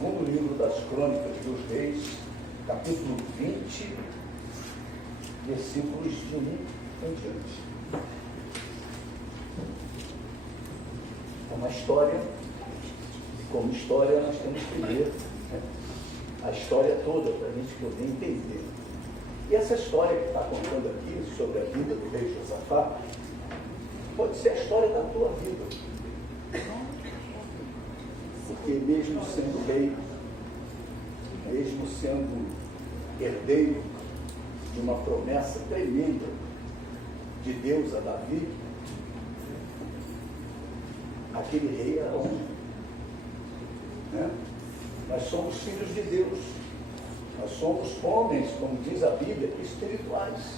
segundo livro das Crônicas dos Reis, capítulo 20, versículos de 1 em diante. É uma história, e como história nós temos que ler, né, a história toda para a gente poder entender. E essa história que está contando aqui sobre a vida do rei Josafá pode ser a história da tua vida. Porque mesmo sendo rei, mesmo sendo herdeiro de uma promessa tremenda de Deus a Davi, aquele rei era homem. Né? Nós somos filhos de Deus. Nós somos homens, como diz a Bíblia, espirituais.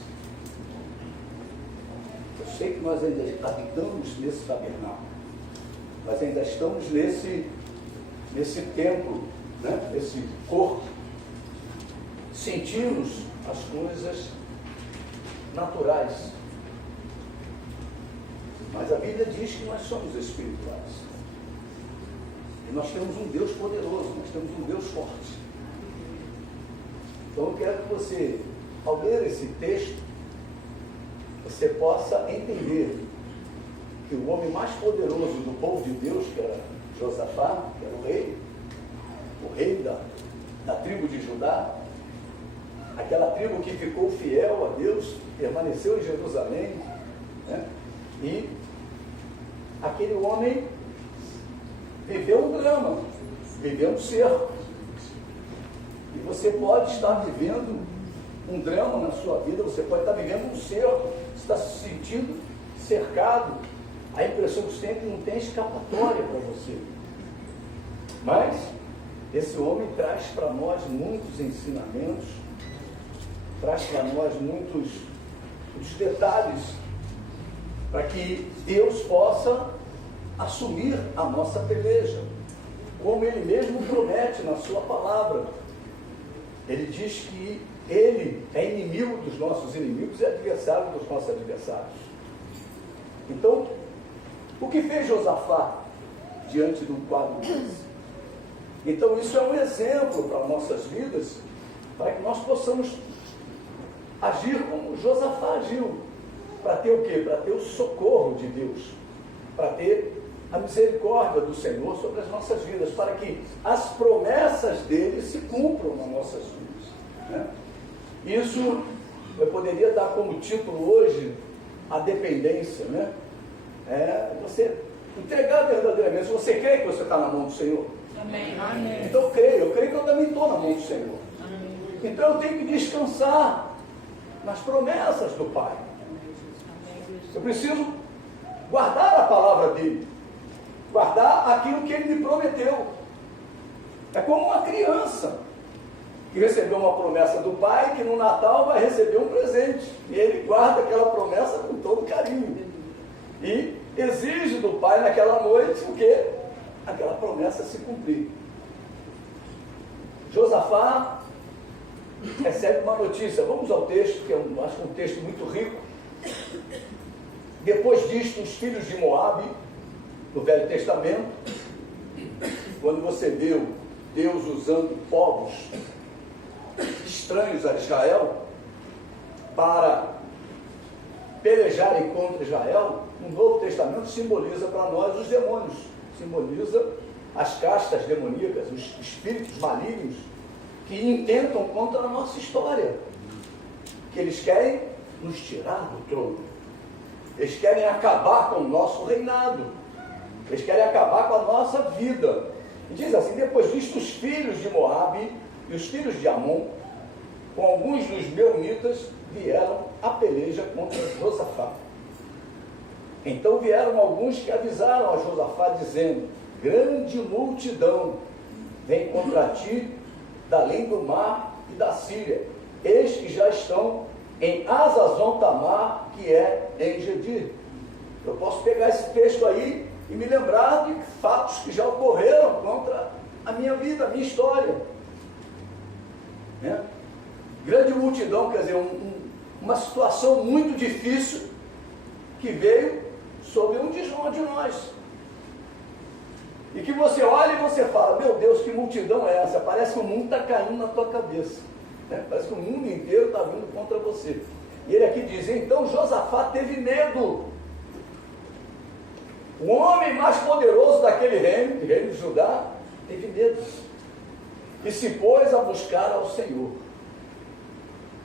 Eu sei que nós ainda habitamos nesse tabernáculo. Nós ainda estamos nesse templo, né? Nesse corpo. Sentimos as coisas naturais. Mas a Bíblia diz que nós somos espirituais. E nós temos um Deus poderoso, nós temos um Deus forte. Então eu quero que você, ao ler esse texto, você possa entender que o homem mais poderoso do povo de Deus, que era Josafá, que era o rei da tribo de Judá, aquela tribo que ficou fiel a Deus, permaneceu em Jerusalém, né? E aquele homem viveu um drama, viveu um cerco. E você pode estar vivendo um drama na sua vida, você pode estar vivendo um cerco, você está se sentindo cercado, a impressão que você tem que não tem escapatória para você. Mas esse homem traz para nós muitos ensinamentos, traz para nós muitos detalhes, para que Deus possa assumir a nossa peleja, como Ele mesmo promete na sua palavra. Ele diz que Ele é inimigo dos nossos inimigos e adversário dos nossos adversários. Então, o que fez Josafá diante de um quadro desse? Então, isso é um exemplo para nossas vidas, para que nós possamos agir como Josafá agiu. Para ter o quê? Para ter o socorro de Deus, para ter a misericórdia do Senhor sobre as nossas vidas, para que as promessas dele se cumpram nas nossas vidas. Né? Isso eu poderia dar como título hoje a dependência, né? Você entregar verdadeiramente. Se você crê que você está na mão do Senhor, amém. Amém. Então eu creio que eu também estou na mão do Senhor. Amém. Então eu tenho que descansar nas promessas do Pai. Eu preciso guardar a palavra dele, guardar aquilo que ele me prometeu. É como uma criança que recebeu uma promessa do pai, que no Natal vai receber um presente, e ele guarda aquela promessa com todo carinho e exige do pai naquela noite o quê? Aquela promessa se cumprir. Josafá recebe uma notícia. Vamos ao texto, que acho que é um texto muito rico. Depois disto, os filhos de Moabe, no Velho Testamento, quando você viu Deus usando povos estranhos a Israel para pelejarem contra Israel, o Novo Testamento simboliza para nós os demônios, simboliza as castas demoníacas, os espíritos malignos que intentam contra a nossa história, que eles querem nos tirar do trono, eles querem acabar com o nosso reinado, eles querem acabar com a nossa vida. E diz assim: depois disto, os filhos de Moabe e os filhos de Amon, com alguns dos meunitas, vieram a peleja contra Josafá. Então vieram alguns que avisaram a Josafá, dizendo: grande multidão vem contra ti da além do mar e da Síria. Eis que já estão em Hazazon Tamar, que é em Gedir. Eu posso pegar esse texto aí e me lembrar de fatos que já ocorreram contra a minha vida, a minha história. Né? Grande multidão, quer dizer, uma situação muito difícil que veio sobre um de nós. E que você olha e você fala, meu Deus, que multidão é essa? Parece que o mundo está caindo na tua cabeça. Né? Parece que o mundo inteiro está vindo contra você. E ele aqui diz, então Josafá teve medo. O homem mais poderoso daquele reino de Judá, teve medo. E se pôs a buscar ao Senhor.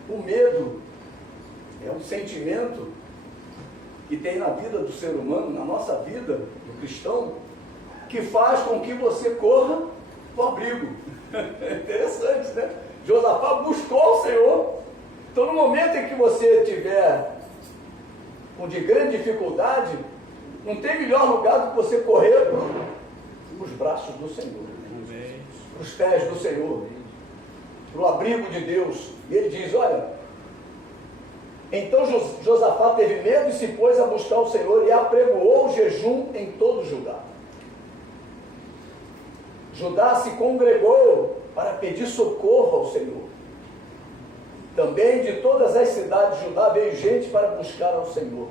O medo é um sentimento que tem na vida do ser humano, na nossa vida, do cristão, que faz com que você corra para o abrigo. Interessante, né? Josafá buscou o Senhor. Então, no momento em que você estiver de grande dificuldade, não tem melhor lugar do que você correr para os braços do Senhor, para os pés do Senhor, para o abrigo de Deus. E ele diz, olha, então Josafá teve medo e se pôs a buscar o Senhor e apregoou o jejum em todo Judá. Judá se congregou para pedir socorro ao Senhor. Também de todas as cidades de Judá veio gente para buscar ao Senhor.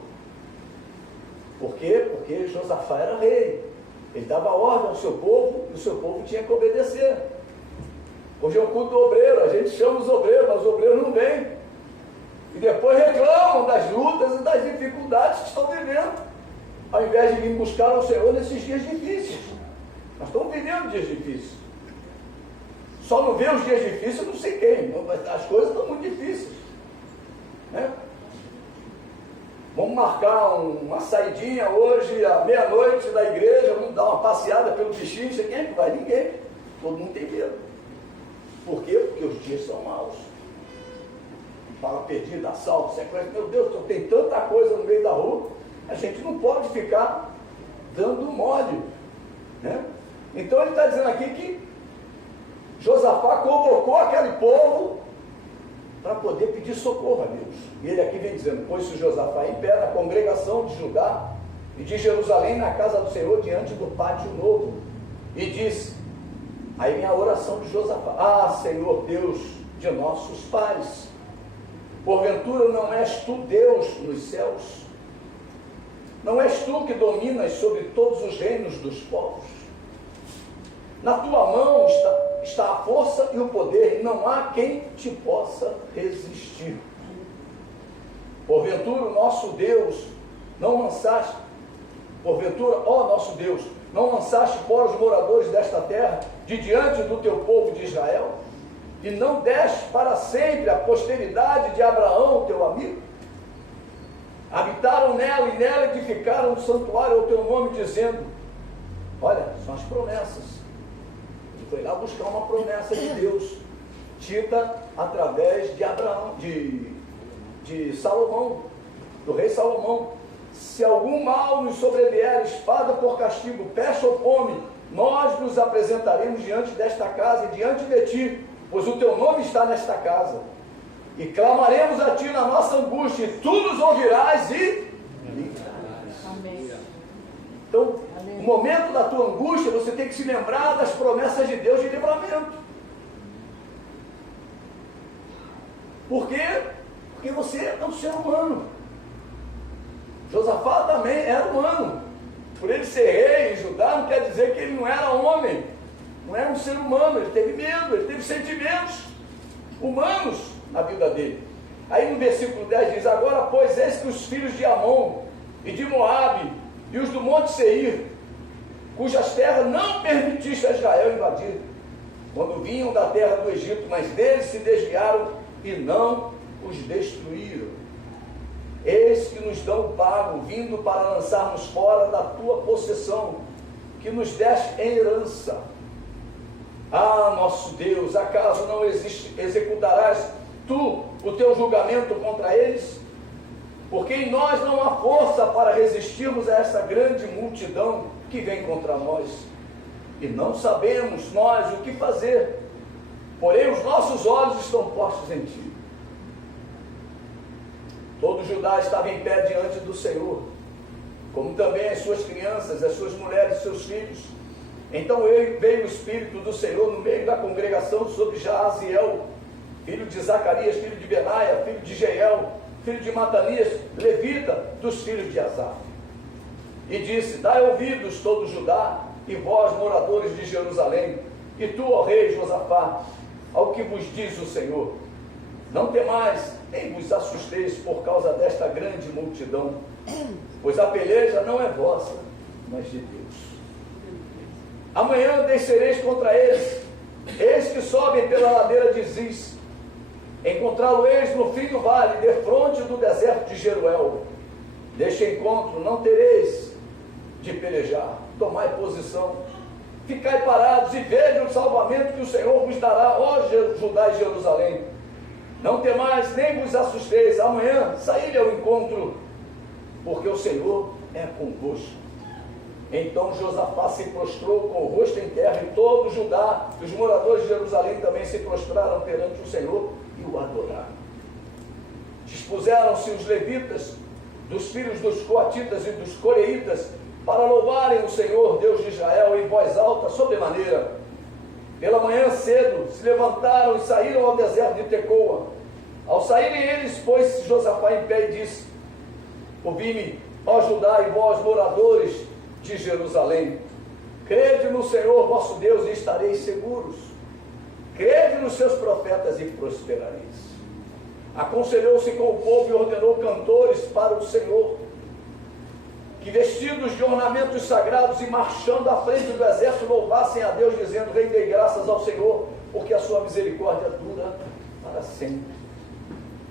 Por quê? Porque Josafá era rei. Ele dava ordem ao seu povo e o seu povo tinha que obedecer. Hoje é um culto obreiro, a gente chama os obreiros, mas os obreiros não vêm. E depois reclamam das lutas e das dificuldades que estão vivendo, ao invés de vir buscar ao Senhor nesses dias difíceis. Nós estamos vivendo dias difíceis. Só não vê os dias difíceis, eu não sei quem, mas as coisas estão muito difíceis. Né? Vamos marcar uma saidinha hoje, à meia-noite da igreja, vamos dar uma passeada pelo Pichincha. Quem é que vai? Ninguém. Todo mundo tem medo. Por quê? Porque os dias são maus. Fala perdido, assalto, sequestro. Meu Deus, tem tanta coisa no meio da rua, a gente não pode ficar dando mole. Né? Então ele está dizendo aqui que Josafá convocou aquele povo para poder pedir socorro a Deus. E ele aqui vem dizendo, pôs-se Josafá em pé na congregação de Judá e de Jerusalém na casa do Senhor diante do pátio novo. E disse, aí vem a oração de Josafá, ah, Senhor Deus de nossos pais, porventura não és tu Deus nos céus? Não és tu que dominas sobre todos os reinos dos povos? Na tua mão está a força e o poder, e não há quem te possa resistir. Porventura, o nosso Deus, não lançaste, porventura, ó nosso Deus, não lançaste fora os moradores desta terra, de diante do teu povo de Israel, e não deste para sempre a posteridade de Abraão, teu amigo? Habitaram nela e nela edificaram um santuário ao teu nome, dizendo, olha, são as promessas. Foi lá buscar uma promessa de Deus, dita através de Abraão, de Salomão, do rei Salomão. Se algum mal nos sobrevier, espada por castigo, peste ou fome, nós nos apresentaremos diante desta casa e diante de ti, pois o teu nome está nesta casa. E clamaremos a ti na nossa angústia, e tu nos ouvirás e livrarás. Então, no momento da tua angústia, você tem que se lembrar das promessas de Deus de livramento. Por quê? Porque você é um ser humano. Josafá também era humano. Por ele ser rei em Judá, não quer dizer que ele não era homem. Não era um ser humano, ele teve medo, ele teve sentimentos humanos na vida dele. Aí no versículo 10 diz, agora pois eis que os filhos de Amon e de Moabe e os do monte Seir, cujas terras não permitiste a Israel invadir, quando vinham da terra do Egito, mas deles se desviaram e não os destruíram. Eis que nos dão o pago, vindo para lançarmos fora da tua possessão, que nos deste em herança. Ah, nosso Deus, acaso não executarás tu o teu julgamento contra eles? Porque em nós não há força para resistirmos a essa grande multidão que vem contra nós. E não sabemos nós o que fazer, porém os nossos olhos estão postos em ti. Todo Judá estava em pé diante do Senhor, como também as suas crianças, as suas mulheres e seus filhos. Então veio o Espírito do Senhor no meio da congregação sobre Jaaziel, filho de Zacarias, filho de Benaia, filho de Jeiel, filho de Matanias, levita dos filhos de Asaf. E disse, dai ouvidos todo Judá e vós, moradores de Jerusalém, e tu, ó rei Josafá, ao que vos diz o Senhor: não temais, nem vos assusteis por causa desta grande multidão, pois a peleja não é vossa, mas de Deus. Amanhã descereis contra eles, eis que sobem pela ladeira de Ziz, encontrá-lo-eis no fim do vale, defronte do deserto de Jeruel. Neste encontro não tereis de pelejar, tomai posição, ficai parados e vejam o salvamento que o Senhor vos dará, ó Judá e Jerusalém. Não temais, nem vos assusteis, amanhã saí ao encontro, porque o Senhor é convosco. Então Josafá se prostrou com o rosto em terra, e todo Judá, e os moradores de Jerusalém também se prostraram perante o Senhor e o adoraram. Dispuseram-se os levitas, dos filhos dos coatitas e dos coreitas, para louvarem o Senhor, Deus de Israel, em voz alta, sobremaneira. Pela manhã cedo se levantaram e saíram ao deserto de Tecoa. Ao saírem eles, pôs-se Josafá em pé e disse: ouvi-me, ó Judá e vós, moradores de Jerusalém, crede no Senhor vosso Deus e estareis seguros. Crede nos seus profetas e prosperareis. Aconselhou-se com o povo e ordenou cantores para o Senhor, que vestidos de ornamentos sagrados e marchando à frente do exército louvassem a Deus, dizendo: rendei graças ao Senhor, porque a sua misericórdia dura para sempre.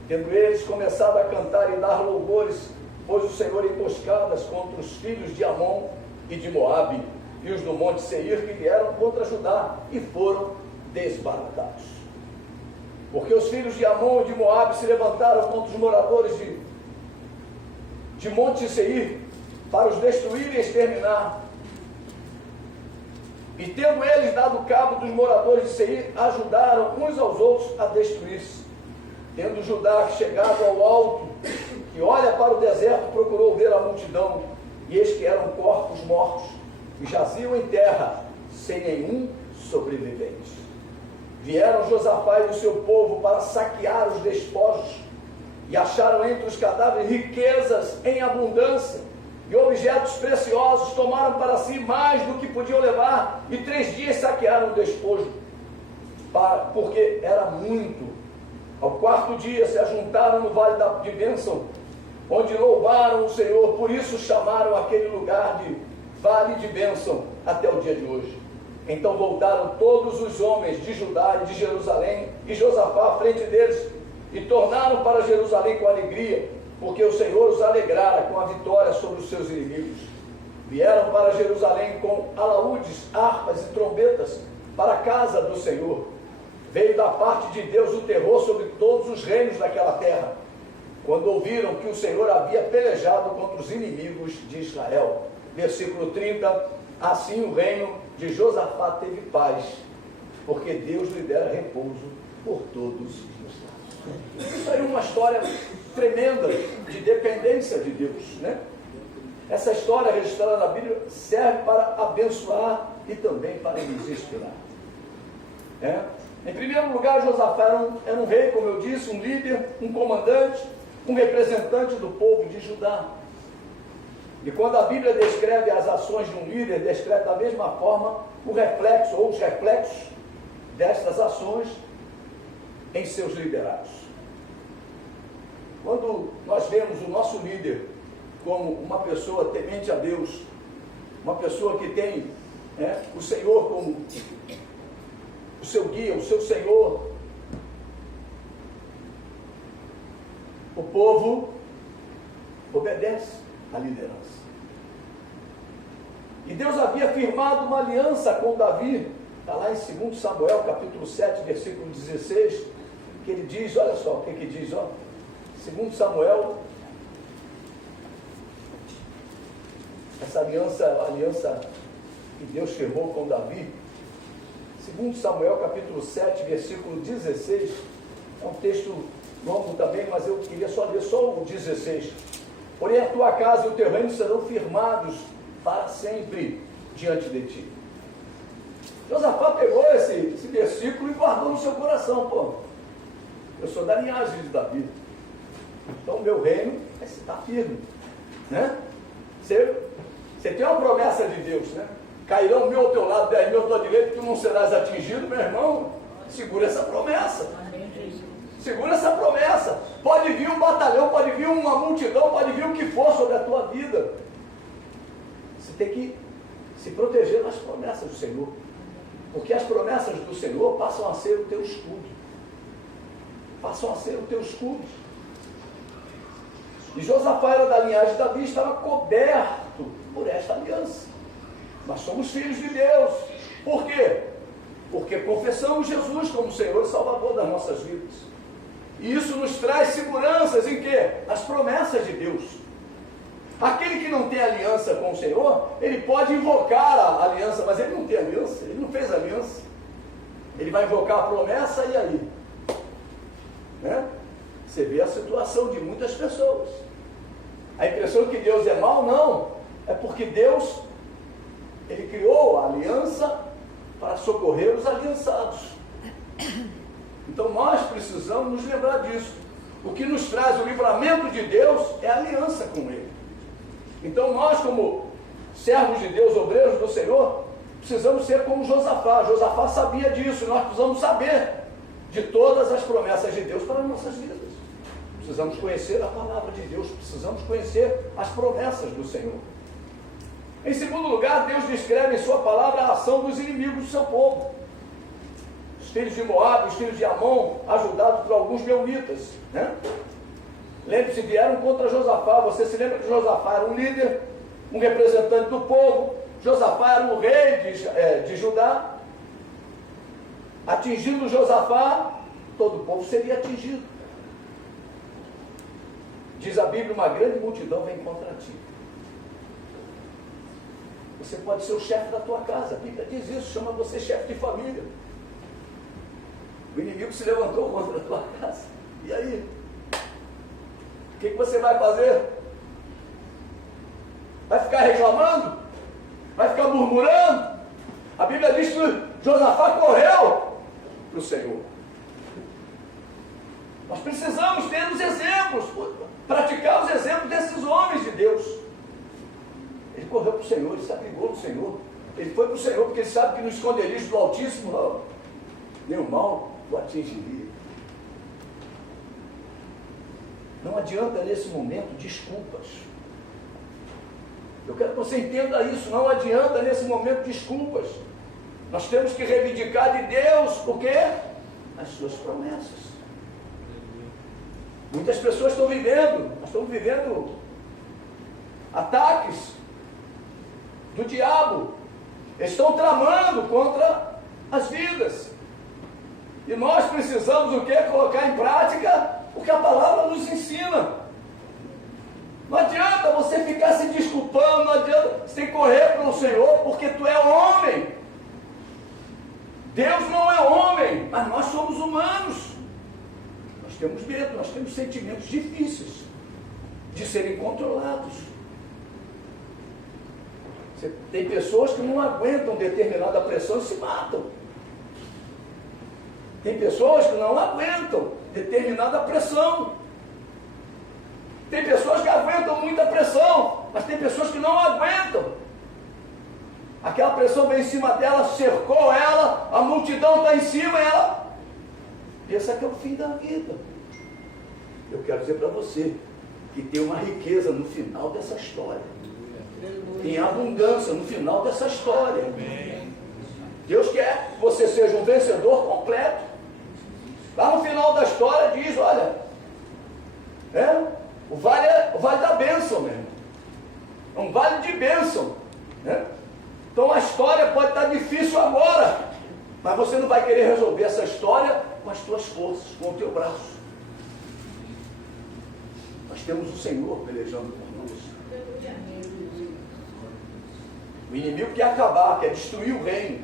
Tendo eles começado a cantar e dar louvores, pôs o Senhor emboscadas contra os filhos de Amon e de Moabe, e os do monte Seir, que vieram contra Judá, e foram desbaratados. Porque os filhos de Amon e de Moabe se levantaram contra os moradores de monte Seir, para os destruir e exterminar. E tendo eles dado cabo dos moradores de Seir, ajudaram uns aos outros a destruir-se. Tendo Judá chegado ao alto, que olha para o deserto, procurou ver a multidão, e eis que eram corpos mortos, e jaziam em terra, sem nenhum sobrevivente. Vieram Josafá e o seu povo para saquear os despojos, e acharam entre os cadáveres riquezas em abundância, e objetos preciosos. Tomaram para si mais do que podiam levar, e 3 dias saquearam o despojo, porque era muito. Ao 4º dia se ajuntaram no vale de bênção, onde louvaram o Senhor, por isso chamaram aquele lugar de vale de bênção até o dia de hoje. Então voltaram todos os homens de Judá e de Jerusalém, e Josafá à frente deles, e tornaram para Jerusalém com alegria, porque o Senhor os alegrara com a vitória sobre os seus inimigos. Vieram para Jerusalém com alaúdes, harpas e trombetas para a casa do Senhor. Veio da parte de Deus o terror sobre todos os reinos daquela terra, quando ouviram que o Senhor havia pelejado contra os inimigos de Israel. Versículo 30, assim o reino de Josafá teve paz, porque Deus lhe dera repouso por todos os lados. Isso aí é uma história tremenda de dependência de Deus, né? Essa história registrada na Bíblia serve para abençoar e também para nos inspirar. Em primeiro lugar, Josafá era um rei, como eu disse, um líder, um comandante, um representante do povo de Judá. E quando a Bíblia descreve as ações de um líder, descreve da mesma forma o reflexo ou os reflexos destas ações em seus liderados. Quando nós vemos o nosso líder como uma pessoa temente a Deus, uma pessoa que tem o Senhor como o seu guia, o seu Senhor, o povo obedece à liderança. E Deus havia firmado uma aliança com Davi, está lá em 2 Samuel, capítulo 7, versículo 16, que ele diz, olha só o que diz, 2 Samuel, essa aliança, a aliança que Deus firmou com Davi, 2 Samuel, capítulo 7, versículo 16, é um texto longo também, mas eu queria só ler só o 16. Porém a tua casa e o teu reino serão firmados para sempre diante de ti. Josafá pegou esse versículo e guardou no seu coração. Eu sou da linhagem de Davi, então o meu reino está firme, né? Você tem uma promessa de Deus, né? cairão 1000 ao teu lado, 10.000 à tua direita, tu não serás atingido, meu irmão. Segura essa promessa. Segura essa promessa. Pode vir um batalhão, pode vir uma multidão, pode vir o que for sobre a tua vida. Você tem que se proteger das promessas do Senhor. Porque as promessas do Senhor passam a ser o teu escudo. Passam a ser o teu escudo. E Josafá era da linhagem de Davi, estava coberto por esta aliança. Nós somos filhos de Deus. Por quê? Porque confessamos Jesus como Senhor e Salvador das nossas vidas. E isso nos traz seguranças em quê? Nas promessas de Deus. Aquele que não tem aliança com o Senhor, ele pode invocar a aliança, mas ele não tem aliança, ele não fez aliança. Ele vai invocar a promessa e aí? Né? Você vê a situação de muitas pessoas. A impressão que Deus é mau, não. É porque Deus, ele criou a aliança para socorrer os aliançados. Então nós precisamos nos lembrar disso. O que nos traz o livramento de Deus é a aliança com Ele. Então nós, como servos de Deus, obreiros do Senhor, precisamos ser como Josafá. Josafá sabia disso. Nós precisamos saber de todas as promessas de Deus para as nossas vidas. Precisamos conhecer a palavra de Deus. Precisamos conhecer as promessas do Senhor. Em segundo lugar, Deus descreve em sua palavra a ação dos inimigos do seu povo. Os filhos de Moabe, os filhos de Amon, ajudados por alguns meunitas, né? Lembre-se, vieram contra Josafá. Você se lembra que Josafá era um líder, um representante do povo. Josafá era o rei de Judá. Atingindo Josafá, todo o povo seria atingido. Diz a Bíblia, uma grande multidão vem contra ti. Você pode ser o chefe da tua casa. A Bíblia diz isso, chama você chefe de família. O inimigo se levantou contra a tua casa. E aí? O que você vai fazer? Vai ficar reclamando? Vai ficar murmurando? A Bíblia diz que Josafá correu para o Senhor. Nós precisamos ter os exemplos, praticar os exemplos desses homens de Deus. Ele correu para o Senhor, ele se abrigou no Senhor. Ele foi para o Senhor porque ele sabe que no esconderijo do Altíssimo, nenhum mal o atingiria. Não adianta nesse momento desculpas. Eu quero que você entenda isso. Não adianta nesse momento desculpas. Nós temos que reivindicar de Deus o quê? As suas promessas. Muitas pessoas estão vivendo ataques do diabo. Estão tramando contra as vidas. E nós precisamos o quê? Colocar em prática o que a palavra nos ensina. Não adianta você ficar se desculpando, não adianta. Você tem que correr para o Senhor, porque tu é homem. Deus não é homem, mas nós somos humanos. Nós temos medo, nós temos sentimentos difíceis de serem controlados. Tem pessoas que não aguentam determinada pressão e se matam. Tem pessoas que não aguentam determinada pressão. Tem pessoas que aguentam muita pressão, mas tem pessoas que não aguentam. Aquela pressão vem em cima dela, cercou ela, a multidão está em cima e ela pensa que é o fim da vida. Eu quero dizer para você que tem uma riqueza no final dessa história. Tem abundância no final dessa história. Deus quer que você seja um vencedor completo. Lá no final da história diz, olha, o vale da bênção mesmo. É um vale de bênção. Né? Então a história pode estar difícil agora, mas você não vai querer resolver essa história com as tuas forças, com o teu braço. Nós temos o Senhor pelejando por nós. O inimigo quer acabar, quer destruir o reino,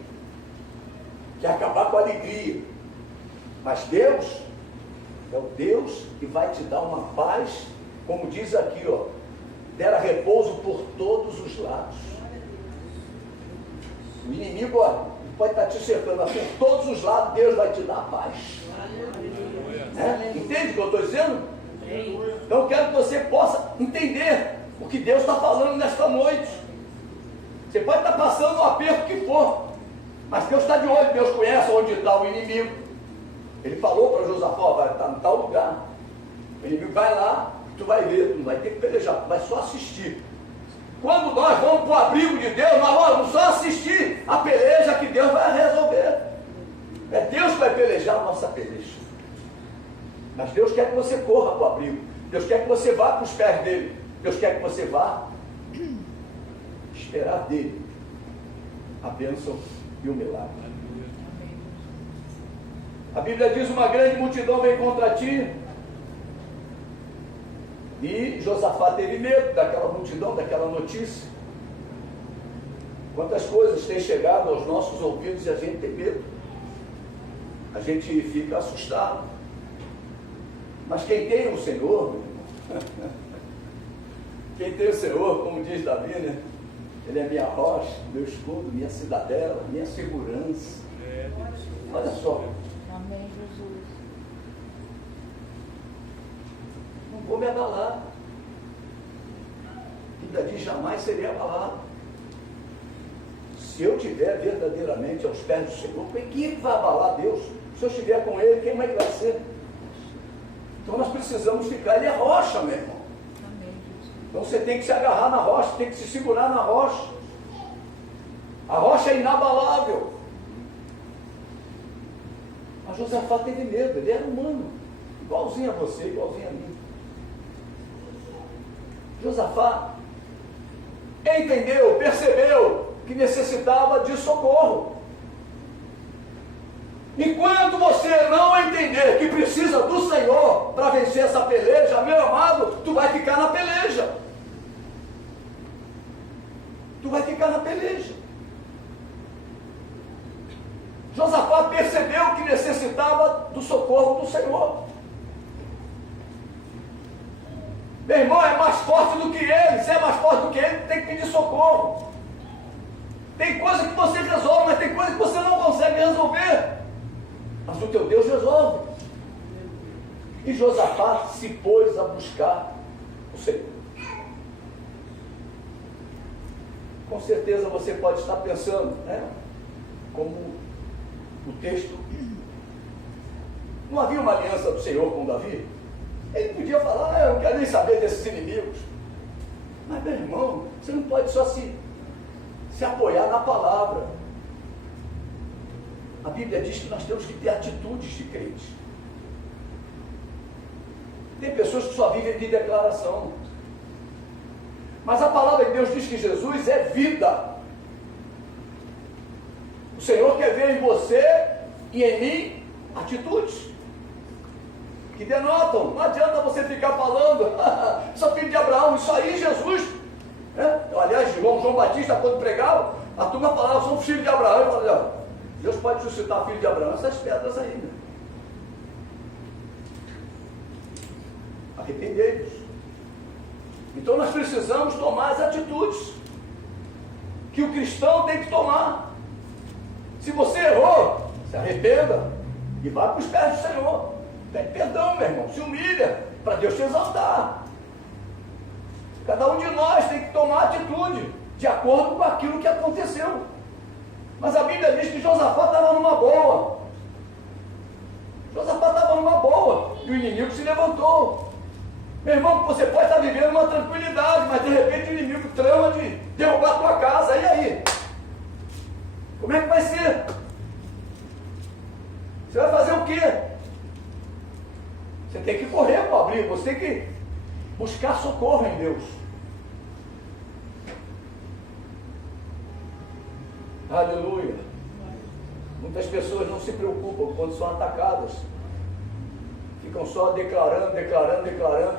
quer acabar com a alegria. Mas Deus é o Deus que vai te dar uma paz, como diz aqui, dera repouso por todos os lados. O inimigo pode estar te cercando, mas por todos os lados Deus vai te dar a paz. Entende o que eu estou dizendo? Então eu quero que você possa entender o que Deus está falando nesta noite. Você pode estar passando um aperto que for, mas Deus está de olho, Deus conhece onde está o inimigo. Ele falou para Josafá, vai estar em tal lugar. O inimigo vai lá, tu vai ver, tu não vai ter que pelejar, tu vai só assistir. Quando nós vamos para o abrigo de Deus, nós vamos só assistir a peleja que Deus vai resolver. É Deus que vai pelejar a nossa peleja. Mas Deus quer que você corra para o abrigo. Deus quer que você vá para os pés dele. Deus quer que você vá esperar dele a bênção e o milagre. A Bíblia diz: uma grande multidão vem contra ti. E Josafá teve medo daquela multidão, daquela notícia. Quantas coisas têm chegado aos nossos ouvidos e a gente tem medo. A gente fica assustado. Mas quem tem o Senhor, meu irmão, quem tem o Senhor, como diz Davi, né? Ele é minha rocha, meu escudo, minha cidadela, minha segurança. Olha só. Amém, Jesus. Não vou me abalar. A Bíblia diz: jamais serei abalado. Se eu estiver verdadeiramente aos pés do Senhor, quem é que vai abalar Deus? Se eu estiver com Ele, quem é que vai ser? Então nós precisamos ficar. Ele é rocha, meu irmão. Amém, Jesus. Então você tem que se agarrar na rocha, tem que se segurar na rocha. A rocha é inabalável. Mas Josafá teve medo, ele era humano, igualzinho a você, igualzinho a mim. Josafá entendeu, percebeu que necessitava de socorro. Enquanto você não entender que precisa do Senhor para vencer essa peleja, meu amado, tu vai ficar na peleja. Tu vai ficar na peleja. Josafá percebeu que necessitava do socorro do Senhor. Meu irmão, é mais forte do que ele. Se é mais forte do que ele, tem que pedir socorro. Tem coisa que você resolve, mas tem coisa que você não consegue resolver. Mas o teu Deus resolve. E Josafá se pôs a buscar o Senhor. Com certeza você pode estar pensando, né? Como o texto, não havia uma aliança do Senhor com Davi? Ele podia falar: eu não quero nem saber desses inimigos. Mas, meu irmão, você não pode só se apoiar na palavra. A Bíblia diz que nós temos que ter atitudes de crente. Tem pessoas que só vivem de declaração. Mas a palavra de Deus diz que Jesus é vida. O Senhor quer ver em você e em mim atitudes que denotam. Não adianta você ficar falando: sou filho de Abraão, isso aí, Jesus. Aliás, João Batista, quando pregava, a turma falava: sou filho de Abraão. Eu falei: Deus pode suscitar filho de Abraão, essas pedras aí, né? Arrependei-vos. Então nós precisamos tomar as atitudes que o cristão tem que tomar. Se você errou, se arrependa e vá para os pés do Senhor. Pede perdão, meu irmão, se humilha para Deus te exaltar. Cada um de nós tem que tomar atitude de acordo com aquilo que aconteceu. Mas a Bíblia diz que Josafá estava numa boa. Josafá estava numa boa e o inimigo se levantou. Meu irmão, você pode estar vivendo uma tranquilidade, mas de repente o inimigo trama de derrubar a tua casa. E aí? Como é que vai ser? Você vai fazer o quê? Você tem que correr para o abrigo, você tem que buscar socorro em Deus. Aleluia. Muitas pessoas não se preocupam quando são atacadas. Ficam só declarando,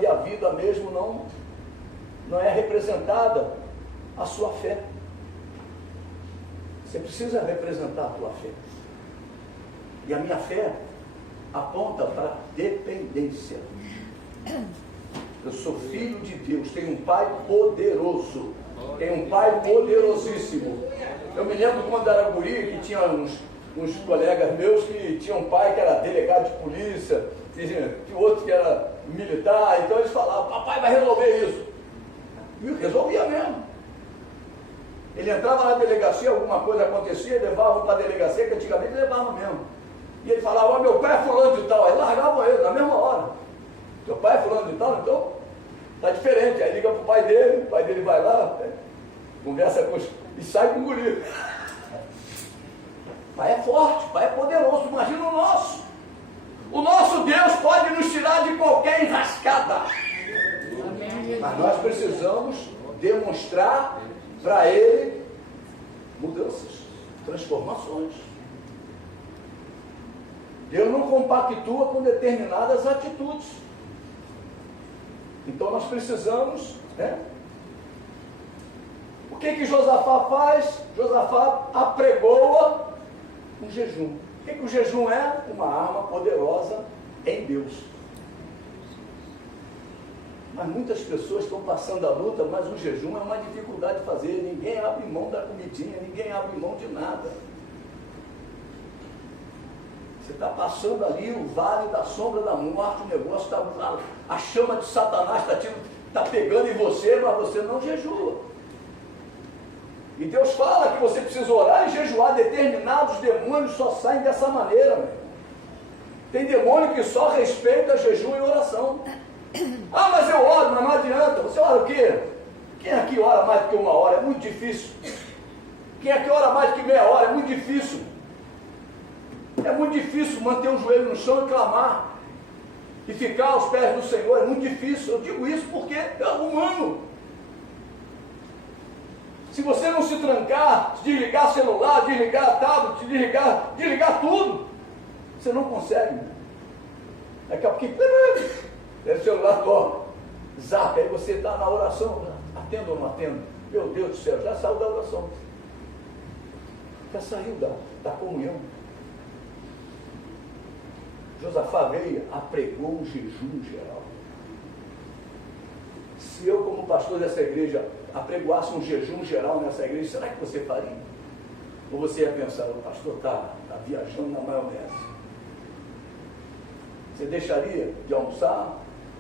e a vida mesmo não é representada a sua fé. Você precisa representar a tua fé. E a minha fé aponta para dependência. Eu sou filho de Deus, tenho um pai poderoso, tenho um pai poderosíssimo. Eu me lembro quando era guri, que tinha uns colegas meus que tinham um pai que era delegado de polícia, e outro que era militar. Então eles falavam: papai vai resolver isso. E eu resolvia mesmo. Ele entrava na delegacia, alguma coisa acontecia, levavam para a delegacia, que antigamente levavam mesmo. E ele falava, meu pai é fulano de tal. Aí largavam ele na mesma hora. Teu pai é fulano de tal, então está diferente. Aí liga para o pai dele vai lá, conversa com os... e sai com o guri. Pai é forte, pai é poderoso, imagina o nosso. O nosso Deus pode nos tirar de qualquer enrascada. Mas nós precisamos demonstrar para Ele mudanças, transformações. Deus não compactua com determinadas atitudes. Então nós precisamos, O que Josafá faz? Josafá apregoa um jejum. O que o jejum é? Uma arma poderosa em Deus. Mas muitas pessoas estão passando a luta, mas o jejum é uma dificuldade de fazer. Ninguém abre mão da comidinha, ninguém abre mão de nada. Você está passando ali o vale da sombra da morte, o negócio está... A chama de Satanás está pegando em você, mas você não jejua. E Deus fala que você precisa orar e jejuar. Determinados demônios só saem dessa maneira, meu. Tem demônio que só respeita jejum e oração. Ah, mas eu oro, mas não adianta. Você ora o quê? Quem aqui ora mais do que 1 hora? É muito difícil. Quem aqui ora mais do que meia hora? É muito difícil. É muito difícil manter o joelho no chão e clamar. E ficar aos pés do Senhor. É muito difícil. Eu digo isso porque é humano. Se você não se trancar, desligar celular, desligar tablet, desligar tudo, você não consegue. Daqui a pouquinho, o celular toca, zap, aí você está na oração, atendo ou não atendo? Meu Deus do céu, já saiu da oração. Já saiu da comunhão. Josafá veio, apregou um jejum geral. Se eu, como pastor dessa igreja, apregoasse um jejum geral nessa igreja, será que você faria? Ou você ia pensar, o pastor está viajando na maionese? Você deixaria de almoçar?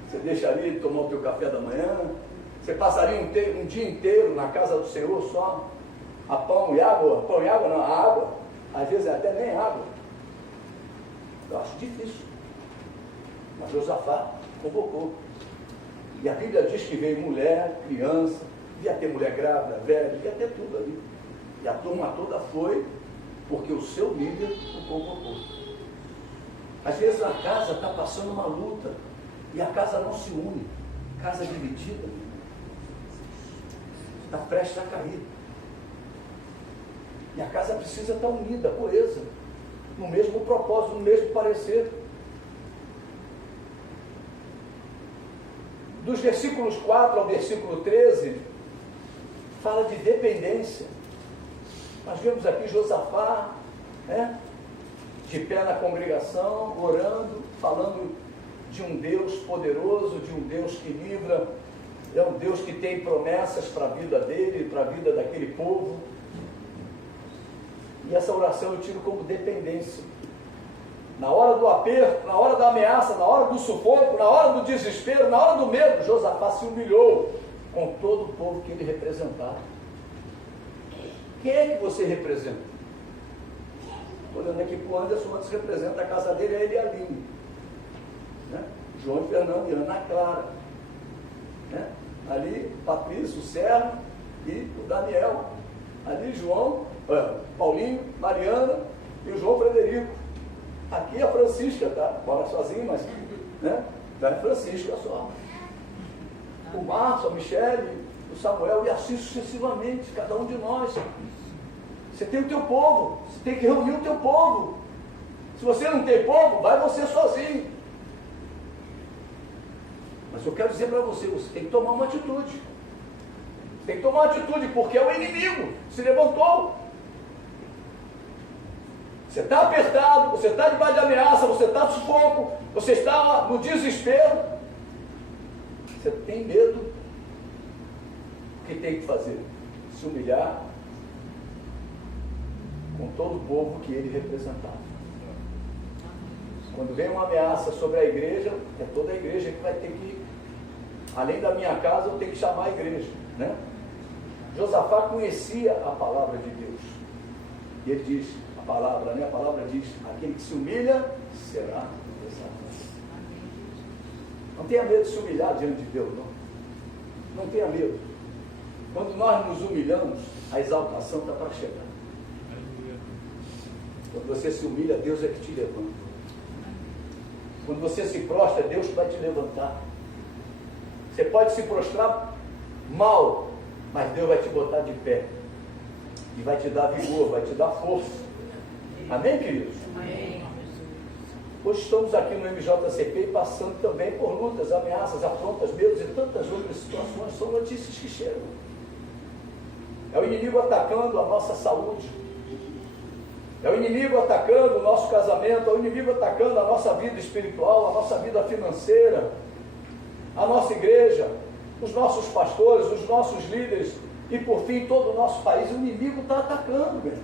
Você deixaria de tomar o teu café da manhã? Você passaria um dia inteiro na casa do Senhor só? A pão e água? Pão e água não, a água. Às vezes até nem água. Eu acho difícil. Mas Josafá convocou. E a Bíblia diz que veio mulher, criança, ia ter mulher grávida, velha, ia ter tudo ali. E a turma toda foi porque o seu líder o convocou. Às vezes a casa está passando uma luta e a casa não se une. Casa dividida está prestes a cair. E a casa precisa estar unida, coesa, no mesmo propósito, no mesmo parecer. Dos versículos 4 ao versículo 13, fala de dependência. Nós vemos aqui Josafá, de pé na congregação, orando, falando de um Deus poderoso, de um Deus que livra, é um Deus que tem promessas para a vida dele, para a vida daquele povo. E essa oração eu tiro como dependência. Na hora do aperto, na hora da ameaça, na hora do sufoco, na hora do desespero, na hora do medo, Josafá se humilhou com todo o povo que ele representava. Quem é que você representa? Estou olhando aqui para o Anderson, o Anderson representa a casa dele, é ele e a Aline. João e Fernando e Ana Clara. Ali, Patrício, o Sérgio e o Daniel. Ali, João, Paulinho, Mariana e o João Frederico. Aqui a Francisca, tá? Mora sozinha, mas, da Francisca só. O Márcio, a Michele, o Samuel, e assim sucessivamente, cada um de nós. Você tem o teu povo, você tem que reunir o teu povo. Se você não tem povo, vai você sozinho. Mas eu quero dizer para você, você tem que tomar uma atitude. Você tem que tomar uma atitude, porque é o inimigo se levantou. Você está apertado, você está debaixo de ameaça, você está no sufoco, você está no desespero. Você tem medo. O que tem que fazer? Se humilhar com todo o povo que ele representava. Quando vem uma ameaça sobre a igreja, é toda a igreja que vai ter que, além da minha casa, eu tenho que chamar a igreja, Josafá conhecia a palavra de Deus. E ele diz, a palavra diz, aquele que se humilha será exaltado. Não tenha medo de se humilhar diante de Deus, não. Não tenha medo. Quando nós nos humilhamos, a exaltação está para chegar. Quando você se humilha, Deus é que te levanta. Quando você se prostra, Deus vai te levantar. Você pode se prostrar mal, mas Deus vai te botar de pé. E vai te dar vigor, vai te dar força. Amém, queridos? Amém. Hoje estamos aqui no MJCP passando também por lutas, ameaças, afrontas, medos e tantas outras situações. São notícias que chegam. É o inimigo atacando a nossa saúde. É o inimigo atacando o nosso casamento. É o inimigo atacando a nossa vida espiritual, a nossa vida financeira, a nossa igreja, os nossos pastores, os nossos líderes e, por fim, todo o nosso país. O inimigo está atacando, meu.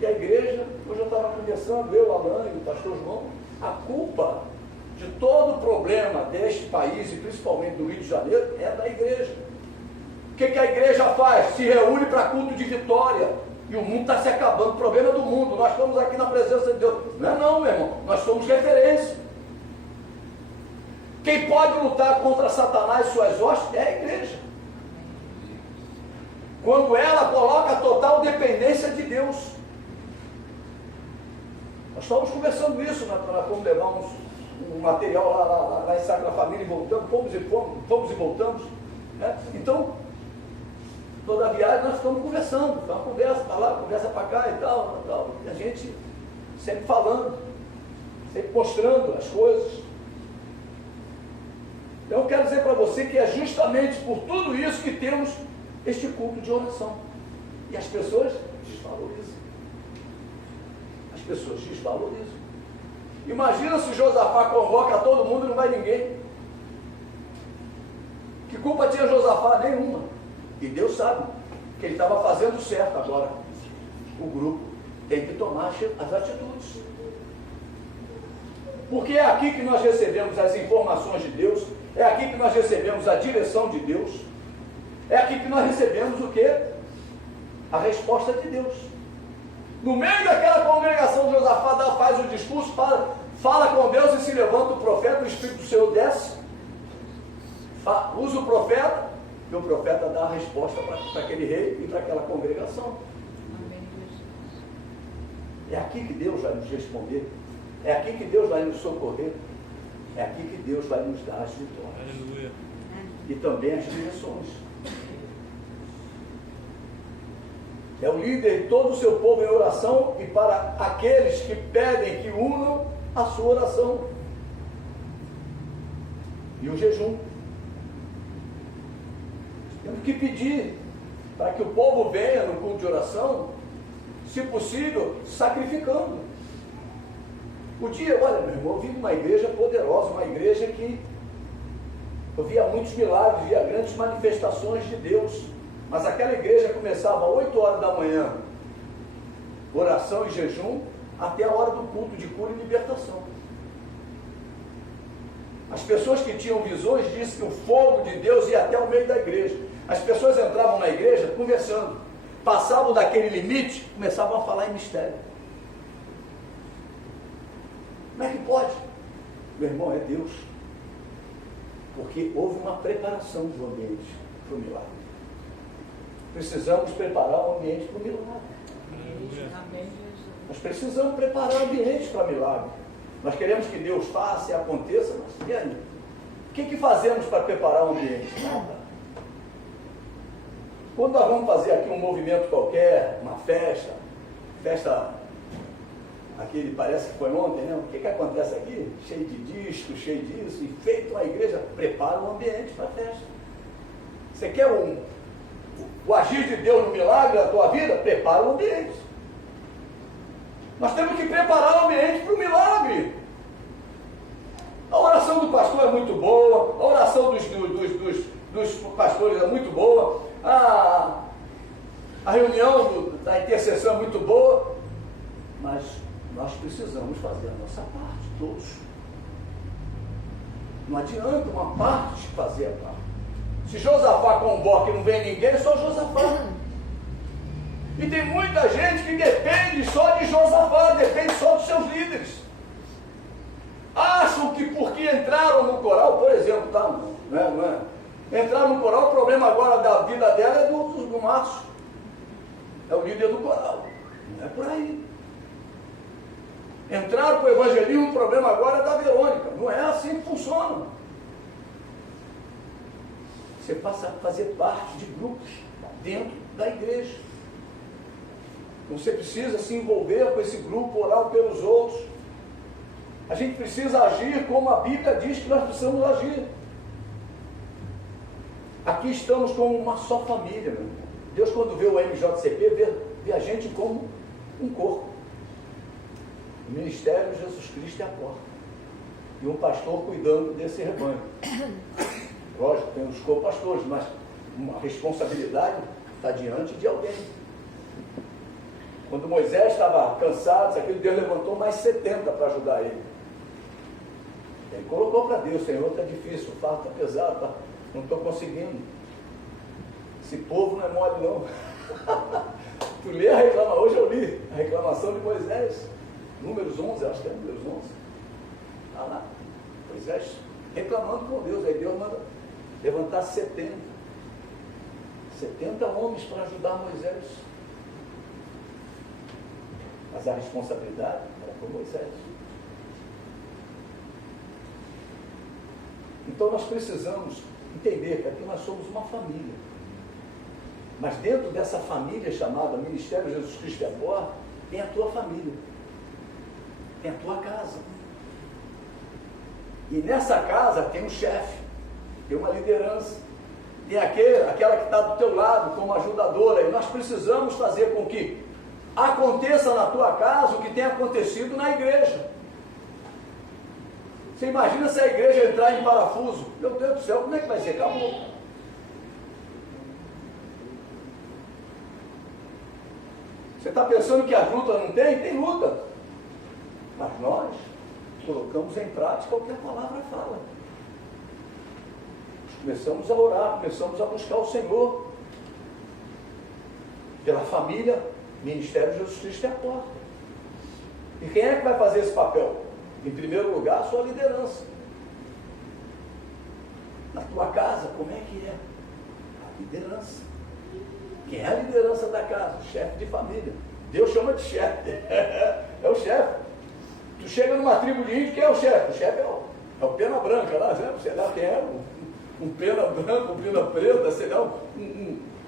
E a igreja, hoje eu estava conversando, eu, Alain e o pastor João, a culpa de todo o problema deste país, e principalmente do Rio de Janeiro, é da igreja. O que a igreja faz? Se reúne para culto de vitória. E o mundo está se acabando. O problema é do mundo. Nós estamos aqui na presença de Deus. Não, meu irmão. Nós somos referência. Quem pode lutar contra Satanás e suas hostes é a igreja. Quando ela coloca a total dependência de Deus. Nós estávamos conversando isso, nós fomos levar um material lá em Sagrada Família e voltamos, fomos e voltamos. Né? Então, toda a viagem nós ficamos conversando, uma conversa para lá, conversa para cá e tal, e a gente sempre falando, sempre mostrando as coisas. Então eu quero dizer para você que é justamente por tudo isso que temos este culto de oração. E as pessoas desvalorizam. As pessoas desvalorizam. Imagina se Josafá convoca todo mundo e não vai ninguém. Que culpa tinha Josafá? Nenhuma. E Deus sabe que ele estava fazendo certo. Agora, o grupo tem que tomar as atitudes. Porque é aqui que nós recebemos as informações de Deus, é aqui que nós recebemos a direção de Deus, é aqui que nós recebemos o quê? A resposta de Deus. No meio daquela congregação, Josafá faz o discurso, fala com Deus e se levanta o profeta, o Espírito do Senhor desce, usa o profeta, e o profeta dá a resposta para aquele rei e para aquela congregação. É aqui que Deus vai nos responder, é aqui que Deus vai nos socorrer, é aqui que Deus vai nos dar as vitórias. Aleluia. E também as direções. É o líder de todo o seu povo em oração e para aqueles que pedem que unam a sua oração. E o jejum. Temos que pedir para que o povo venha no culto de oração, se possível, sacrificando. O dia, olha, meu irmão, eu vim de uma igreja poderosa, uma igreja que eu via muitos milagres, via grandes manifestações de Deus. Mas aquela igreja começava às 8 horas da manhã, oração e jejum, até a hora do culto de cura e libertação. As pessoas que tinham visões disseram que o fogo de Deus ia até o meio da igreja. As pessoas entravam na igreja conversando, passavam daquele limite, começavam a falar em mistério. Como é que pode? Meu irmão, é Deus. Porque houve uma preparação do ambiente para o milagre. Precisamos preparar o ambiente para o milagre. Nós precisamos preparar o ambiente para milagre. Nós queremos que Deus faça e aconteça, mas e aí? O que fazemos para preparar o ambiente? Nada. Quando nós vamos fazer aqui um movimento qualquer, uma festa, aquele parece que foi ontem, né? O que acontece aqui? Cheio de disco, cheio disso, e feito uma igreja, prepara o ambiente para a festa. Você quer o agir de Deus no milagre da tua vida? Prepara o ambiente. Nós temos que preparar o ambiente para o milagre. A oração do pastor é muito boa, a oração dos pastores é muito boa, a reunião da intercessão é muito boa, mas nós precisamos fazer a nossa parte, todos. Não adianta uma parte fazer a parte. Se Josafá convoca e não vem ninguém, é só Josafá. E tem muita gente que depende só de Josafá, depende só dos seus líderes. Acham que porque entraram no coral, por exemplo, tá? Não é? Entraram no coral, o problema agora da vida dela é do Márcio. É o líder do coral. Não é por aí. Entraram para o evangelismo, o problema agora é da Verônica. Não é assim que funciona. Você passa a fazer parte de grupos dentro da igreja. Você precisa se envolver com esse grupo, orar pelos outros. A gente precisa agir como a Bíblia diz que nós precisamos agir. Aqui estamos como uma só família, meu irmão. Deus, quando vê o MJCP, vê a gente como um corpo. O ministério de Jesus Cristo é a porta. E um pastor cuidando desse rebanho. Lógico, tem os co-pastores, mas uma responsabilidade está diante de alguém. Quando Moisés estava cansado, Deus levantou mais 70 para ajudar ele. Ele colocou para Deus: Senhor, está difícil, o fardo está pesado, não estou conseguindo. Esse povo não é mole não. Tu lê a reclamação, hoje eu li a reclamação de Moisés, Números 11, acho que é Números 11. Está lá, Moisés reclamando com Deus, aí Deus manda levantar 70 homens para ajudar Moisés. Mas a responsabilidade era com Moisés. Então nós precisamos entender que aqui nós somos uma família. Mas dentro dessa família chamada Ministério Jesus Cristo é a Porta, tem a tua família. Tem a tua casa. E nessa casa tem um chefe, tem uma liderança, tem aquela que está do teu lado como ajudadora. E nós precisamos fazer com que aconteça na tua casa o que tem acontecido na igreja. Você imagina se a igreja entrar em parafuso? Meu Deus do céu, como é que vai ser? Acabou. Você está pensando que a luta não tem? Tem luta. Mas nós colocamos em prática o que a palavra fala. Começamos a orar, começamos a buscar o Senhor. Pela família, Ministério Jesus Cristo é a porta. E quem é que vai fazer esse papel? Em primeiro lugar, a sua liderança. Na tua casa, como é que é? A liderança. Quem é a liderança da casa? O chefe de família. Deus chama de chefe. É o chefe. Tu chega numa tribo de índio, quem é o chefe? O chefe é o pena branca lá, né? Você lá tem um pena branca, um pena preta, sei lá,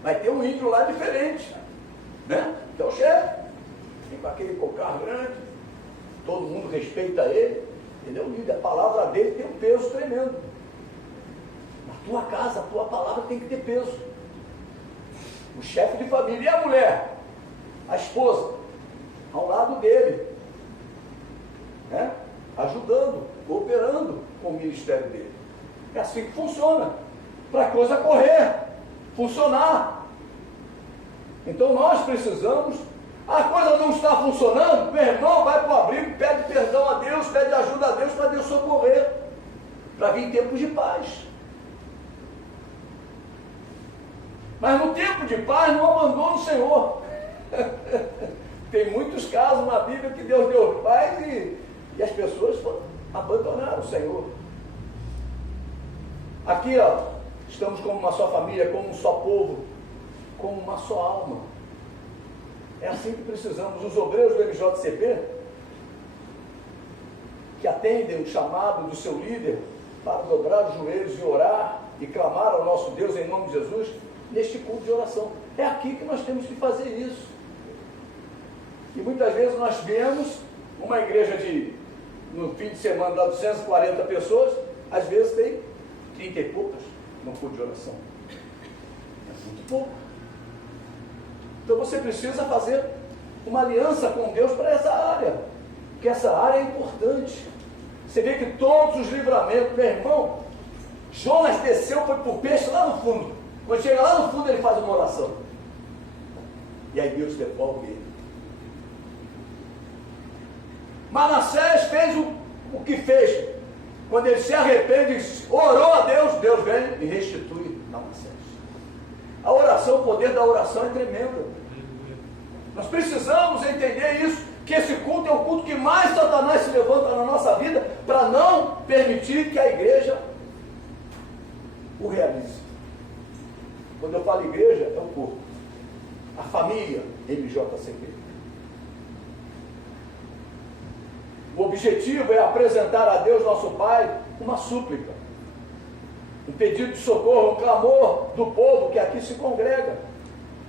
vai ter um índio lá diferente, né? Que é o chefe. Tem com aquele cocar grande, todo mundo respeita ele, ele é o líder, a palavra dele tem um peso tremendo. Na tua casa, a tua palavra tem que ter peso. O chefe de família e a mulher, a esposa, ao lado dele, né? Ajudando, cooperando com o ministério dele. É assim que funciona, para a coisa correr, funcionar. Então nós precisamos, a coisa não está funcionando, meu irmão, vai para o abrigo, pede perdão a Deus, pede ajuda a Deus para Deus socorrer, para vir tempos de paz. Mas no tempo de paz não abandona o Senhor. Tem muitos casos na Bíblia que Deus deu paz e as pessoas abandonaram o Senhor. Aqui, ó, estamos como uma só família, como um só povo, como uma só alma. É assim que precisamos. Os obreiros do MJCP, que atendem o chamado do seu líder para dobrar os joelhos e orar e clamar ao nosso Deus em nome de Jesus, neste culto de oração. É aqui que nós temos que fazer isso. E muitas vezes nós vemos uma igreja no fim de semana dá 240 pessoas, às vezes tem 30 e poucas no culto de oração. É muito pouco. Então você precisa fazer uma aliança com Deus para essa área, porque essa área é importante. Você vê que todos os livramentos, meu irmão, Jonas desceu, foi para o peixe lá no fundo. Quando chega lá no fundo, ele faz uma oração. E aí Deus devolve ele. Manassés fez o que fez. Quando ele se arrepende, orou a Deus, Deus vem e restitui não há sede. A oração, o poder da oração é tremendo. Nós precisamos entender isso, que esse culto é o culto que mais Satanás se levanta na nossa vida para não permitir que a igreja o realize. Quando eu falo igreja, é o corpo. A família MJCP. O objetivo é apresentar a Deus, nosso Pai, uma súplica, um pedido de socorro, um clamor do povo que aqui se congrega,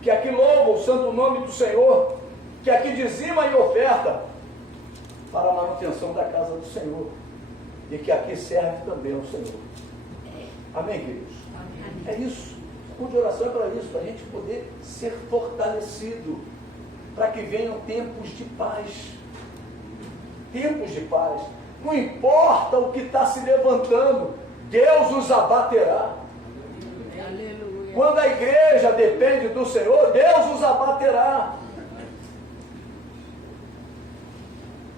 que aqui louva o santo nome do Senhor, que aqui dizima e oferta para a manutenção da casa do Senhor, e que aqui serve também ao Senhor. Amém, queridos? Amém. É isso. O culto de oração é para isso, para a gente poder ser fortalecido, para que venham tempos de paz. Tempos de paz. Não importa o que está se levantando, Deus os abaterá. Aleluia. Quando a igreja depende do Senhor, Deus os abaterá.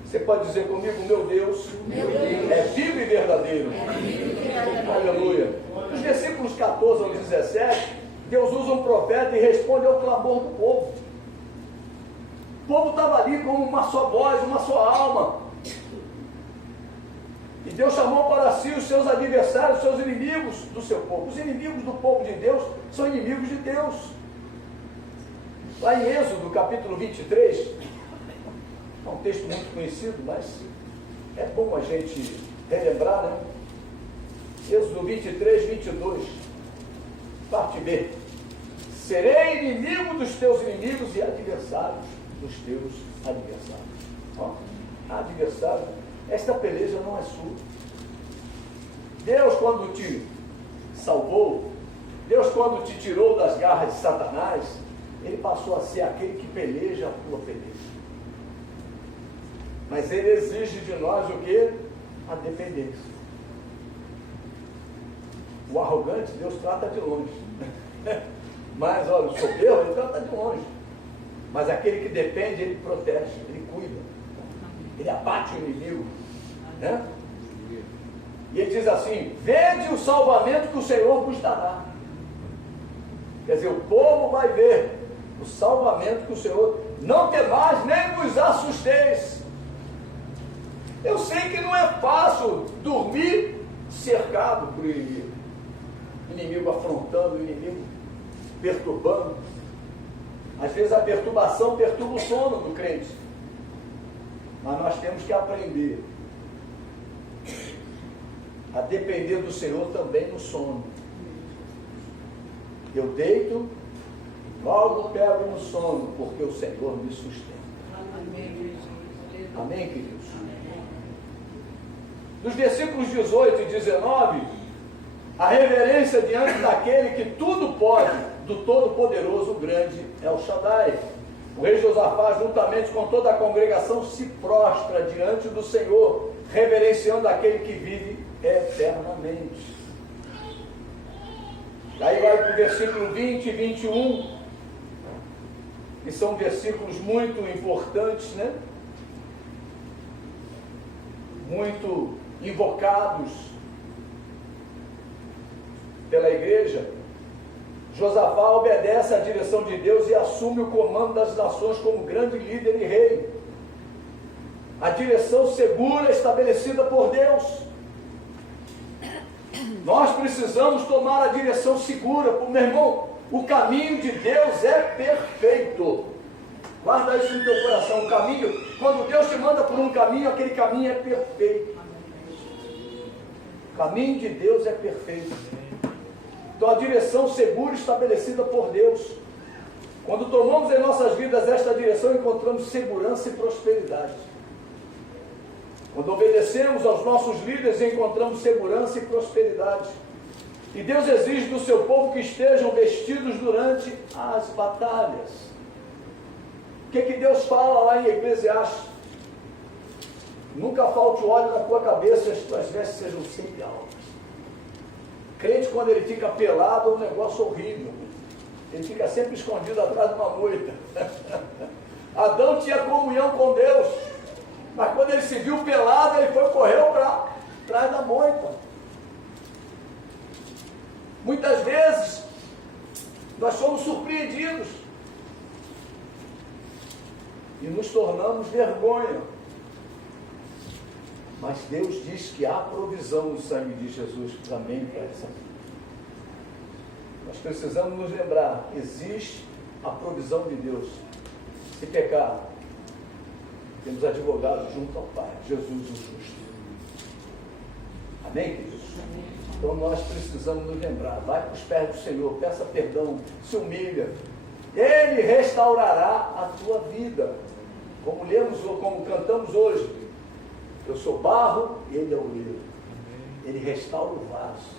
Você pode dizer comigo, meu Deus, é vivo e verdadeiro. Aleluia. Nos versículos 14 ao 17, Deus usa um profeta e responde ao clamor do povo. O povo estava ali com uma só voz, uma só alma. E Deus chamou para si os seus adversários, os seus inimigos do seu povo. Os inimigos do povo de Deus são inimigos de Deus. Lá em Êxodo, capítulo 23, é um texto muito conhecido, mas é bom a gente relembrar, né? Êxodo 23, 22, parte B. Serei inimigo dos teus inimigos e adversários dos teus adversários. Ó, adversário. Esta peleja não é sua. Deus, quando te salvou, Deus, quando te tirou das garras de Satanás, Ele passou a ser aquele que peleja a tua peleja. Mas Ele exige de nós o quê? A dependência. O arrogante, Deus trata de longe. Mas, olha, o soberbo, Ele trata de longe. Mas aquele que depende, Ele protege, Ele cuida. Ele abate o inimigo, né? E ele diz assim: vede o salvamento que o Senhor vos dará. Quer dizer, o povo vai ver o salvamento que o Senhor, não temais nem vos assusteis. Eu sei que não é fácil dormir cercado por inimigo, inimigo afrontando, inimigo perturbando. Às vezes a perturbação perturba o sono do crente. Mas nós temos que aprender a depender do Senhor também no sono. Eu deito, logo pego no sono, porque o Senhor me sustenta. Amém, queridos? Nos versículos 18 e 19, a reverência diante daquele que tudo pode, do Todo-Poderoso, o grande El Shaddai. O rei Josafá, juntamente com toda a congregação, se prostra diante do Senhor, reverenciando aquele que vive eternamente. Daí vai para o versículo 20 e 21, que são versículos muito importantes, né? Muito invocados pela igreja. Josafá obedece à direção de Deus e assume o comando das nações como grande líder e rei. A direção segura estabelecida por Deus. Nós precisamos tomar a direção segura. Meu irmão, o caminho de Deus é perfeito. Guarda isso no teu coração. O caminho, quando Deus te manda por um caminho, aquele caminho é perfeito. O caminho de Deus é perfeito. Então a direção segura estabelecida por Deus. Quando tomamos em nossas vidas esta direção, encontramos segurança e prosperidade. Quando obedecemos aos nossos líderes, encontramos segurança e prosperidade. E Deus exige do seu povo que estejam vestidos durante as batalhas. O que Deus fala lá em Eclesiastes? Nunca falte o óleo na tua cabeça e as tuas vestes sejam sempre altas. Crente, quando ele fica pelado, é um negócio horrível. Ele fica sempre escondido atrás de uma moita. Adão tinha comunhão com Deus, mas quando ele se viu pelado, ele correu para trás da moita. Muitas vezes, nós somos surpreendidos e nos tornamos vergonha. Mas Deus diz que há provisão no sangue de Jesus também para essa vida. Nós precisamos nos lembrar, existe a provisão de Deus. Se pecar, temos advogado junto ao Pai, Jesus o justo. Amém, queridos? Então nós precisamos nos lembrar, vai para os pés do Senhor, peça perdão, se humilha. Ele restaurará a tua vida. Como lemos ou como cantamos hoje, eu sou barro e ele é oleiro. Ele restaura o vaso.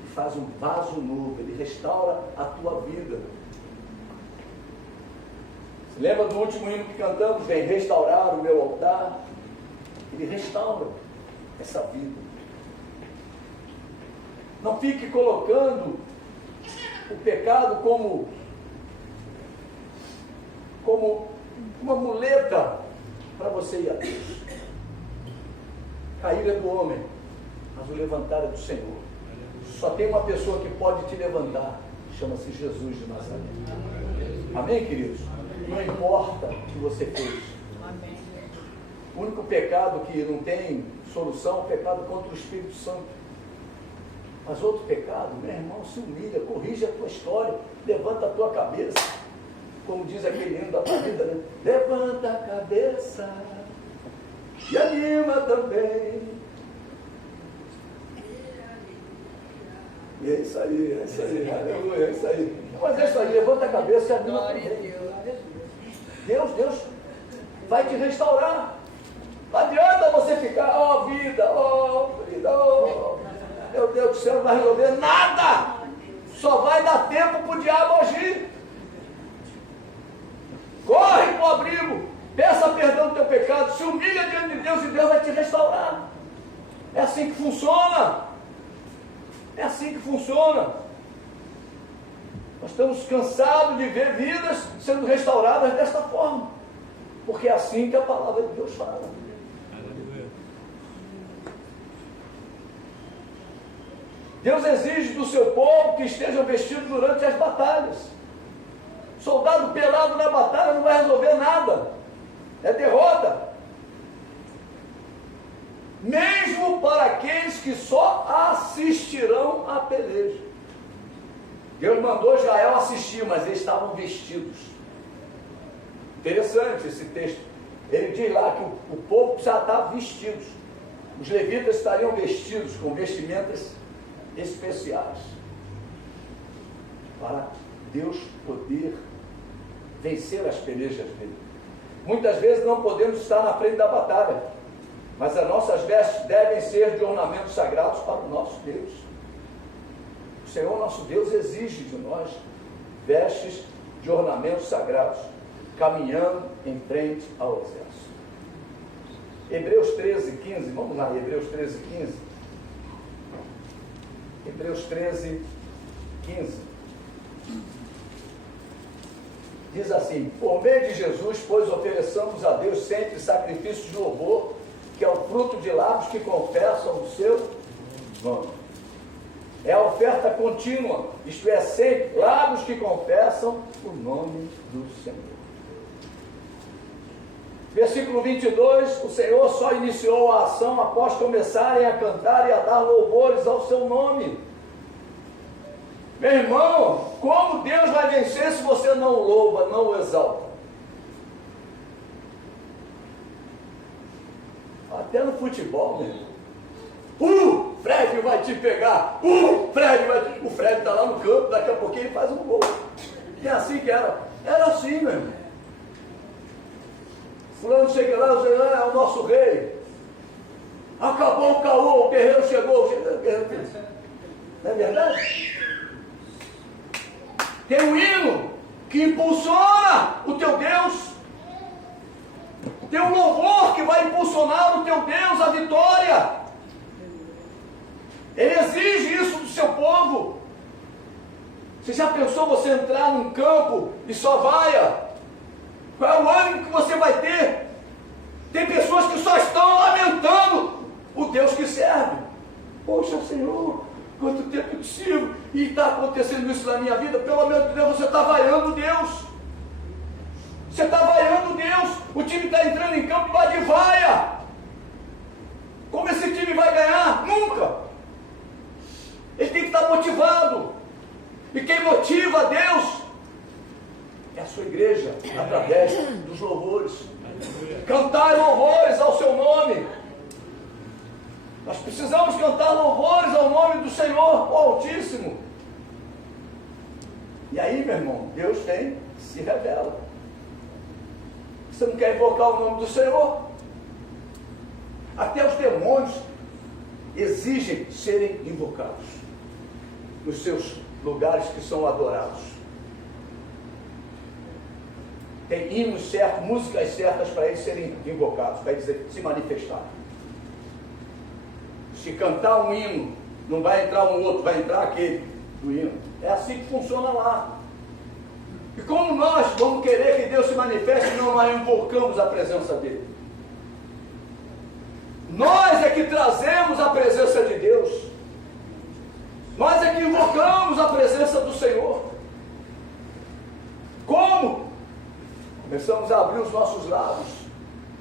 Ele faz um vaso novo, ele restaura a tua vida. Se lembra do último hino que cantamos? Vem restaurar o meu altar. Ele restaura essa vida. Não fique colocando o pecado como uma muleta para você ir a Deus. Cair é do homem, mas o levantar é do Senhor. Só tem uma pessoa que pode te levantar, chama-se Jesus de Nazaré. Amém, queridos? Não importa o que você fez. O único pecado que não tem solução é o pecado contra o Espírito Santo. Mas outro pecado, meu irmão, se humilha, corrige a tua história, levanta a tua cabeça. Como diz aquele hino da vida, né? Levanta a cabeça e anima também. E é isso aí, aleluia, é isso aí. Mas é isso aí, levanta a cabeça e anima também. Deus vai te restaurar. Não adianta você ficar, vida, meu Deus do céu, não vai resolver nada. Só vai dar tempo para o diabo agir. Corre para o abrigo, peça perdão do teu pecado, se humilha diante de Deus e Deus vai te restaurar. É assim que funciona. É assim que funciona. Nós estamos cansados de ver vidas sendo restauradas desta forma, porque é assim que a palavra de Deus fala. Deus exige do seu povo que estejam vestidos durante as batalhas. Soldado pelado na batalha não vai resolver nada. É derrota. Mesmo para aqueles que só assistirão à peleja. Deus mandou Israel assistir, mas eles estavam vestidos. Interessante esse texto. Ele diz lá que o povo já estava vestidos. Os levitas estariam vestidos com vestimentas especiais. Para Deus poder vencer as pelejas dele. Muitas vezes não podemos estar na frente da batalha, mas as nossas vestes devem ser de ornamentos sagrados para o nosso Deus. O Senhor nosso Deus exige de nós vestes de ornamentos sagrados, caminhando em frente ao exército. Hebreus 13, 15, vamos lá, Hebreus 13, 15. Hebreus 13, 15. Diz assim: por meio de Jesus, pois ofereçamos a Deus sempre sacrifício de louvor, que é o fruto de lábios que confessam o seu nome. É a oferta contínua, isto é, sempre lábios que confessam o nome do Senhor. Versículo 22, o Senhor só iniciou a ação após começarem a cantar e a dar louvores ao seu nome. Meu irmão, como Deus vai vencer se você não o louva, não o exalta? Até no futebol, meu irmão. Fred vai te pegar. O Fred está lá no campo, daqui a pouquinho ele faz um gol. E é assim que era. Era assim, meu irmão. Fulano chega lá, é o nosso rei. Acabou o caô, o guerreiro chegou. Não é verdade? Tem um hino que impulsiona o teu Deus. Tem um louvor que vai impulsionar o teu Deus a vitória. Ele exige isso do seu povo. Você já pensou você entrar num campo e só vaia? Qual é o ânimo que você vai ter? Tem pessoas que só estão lamentando o Deus que serve. Poxa, Senhor, quanto tempo eu te sirvo, e está acontecendo isso na minha vida, pelo amor de Deus, você está vaiando Deus. Você está vaiando Deus. O time está entrando em campo e vai de vaia. Como esse time vai ganhar? Nunca. Ele tem que estar motivado. E quem motiva Deus é a sua igreja, através dos louvores. Cantar louvores ao seu nome. Nós precisamos cantar louvores ao nome do Senhor, o Altíssimo. E aí, meu irmão, Deus se revela. Você não quer invocar o nome do Senhor? Até os demônios exigem serem invocados nos seus lugares que são adorados. Tem hinos certos, músicas certas para eles serem invocados, para eles se manifestarem. Se cantar um hino, não vai entrar um outro, vai entrar aquele do hino. É assim que funciona lá. E como nós vamos querer que Deus se manifeste e não nós invocamos a presença dele? Nós é que trazemos a presença de Deus. Nós é que invocamos a presença do Senhor. Como? Começamos a abrir os nossos lábios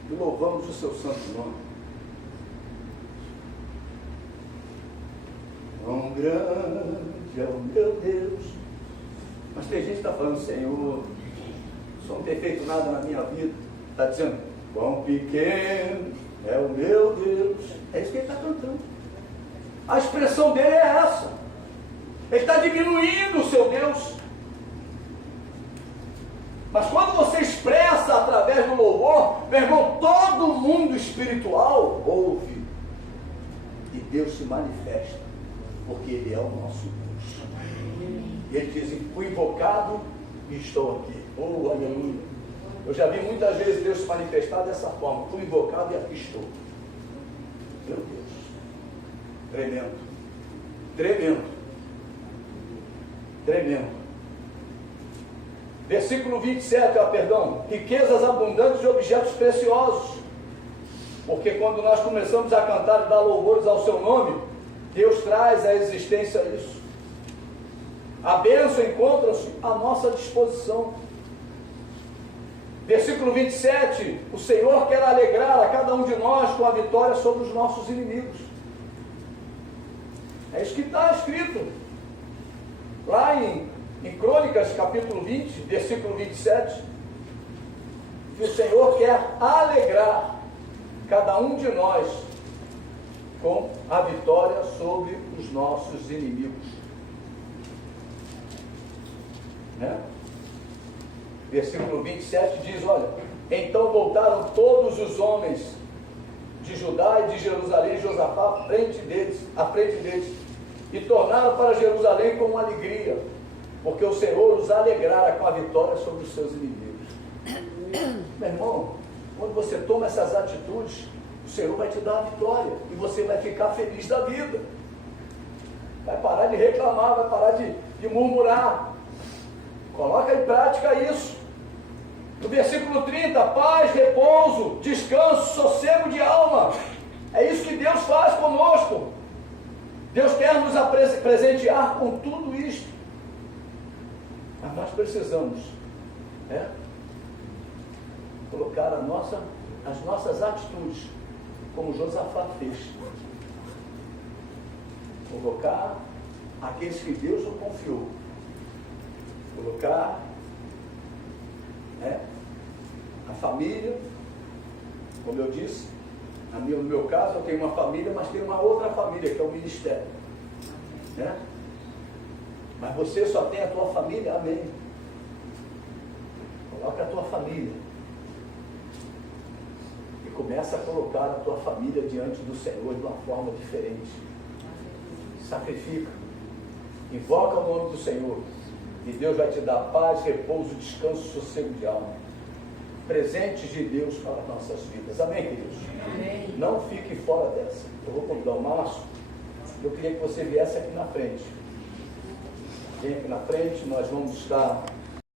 e louvamos o seu santo nome. Quão grande é o meu Deus. Mas tem gente que está falando, Senhor, só não tem feito nada na minha vida. Está dizendo, quão pequeno é o meu Deus. É isso que ele está cantando. A expressão dele é essa. Ele está diminuindo o seu Deus. Mas quando você expressa através do louvor, meu irmão, todo mundo espiritual ouve. E Deus se manifesta, porque Ele é o nosso Deus. Ele diz, fui invocado e estou aqui. Oh, aleluia. Eu já vi muitas vezes Deus se manifestar dessa forma. Fui invocado e aqui estou. Meu Deus. Tremendo. Tremendo. Tremendo. Versículo 27, perdão. Riquezas abundantes de objetos preciosos. Porque quando nós começamos a cantar e dar louvores ao seu nome, Deus traz à existência isso. A bênção encontra-se à nossa disposição. Versículo 27, o Senhor quer alegrar a cada um de nós com a vitória sobre os nossos inimigos. É isso que está escrito lá em Crônicas, capítulo 20, versículo 27, que o Senhor quer alegrar cada um de nós com a vitória sobre os nossos inimigos. Né? Versículo 27 diz, olha, então voltaram todos os homens de Judá e de Jerusalém, Josafá, à frente deles, e tornaram para Jerusalém com alegria, porque o Senhor os alegrara com a vitória sobre os seus inimigos. Meu irmão, quando você toma essas atitudes, o Senhor vai te dar a vitória, e você vai ficar feliz da vida. Vai parar de reclamar, vai parar de murmurar. Coloca em prática isso. No versículo 30, paz, repouso, descanso, sossego de alma. É isso que Deus faz conosco. Deus quer nos presentear com tudo isto. Mas nós precisamos colocar as nossas atitudes, como Josafá fez. Colocar aqueles que Deus o confiou. Colocar a família, como eu disse, no meu caso eu tenho uma família, mas tenho uma outra família, que é o ministério. Né? Mas você só tem a tua família, amém. Coloca a tua família. E começa a colocar a tua família diante do Senhor de uma forma diferente. Sacrifica. Invoca o nome do Senhor. E Deus vai te dar paz, repouso, descanso, sossego de alma. Presentes de Deus para as nossas vidas. Amém, queridos? Amém. Não fique fora dessa. Eu vou convidar o Márcio. Eu queria que você viesse aqui na frente. Vem aqui na frente, nós vamos estar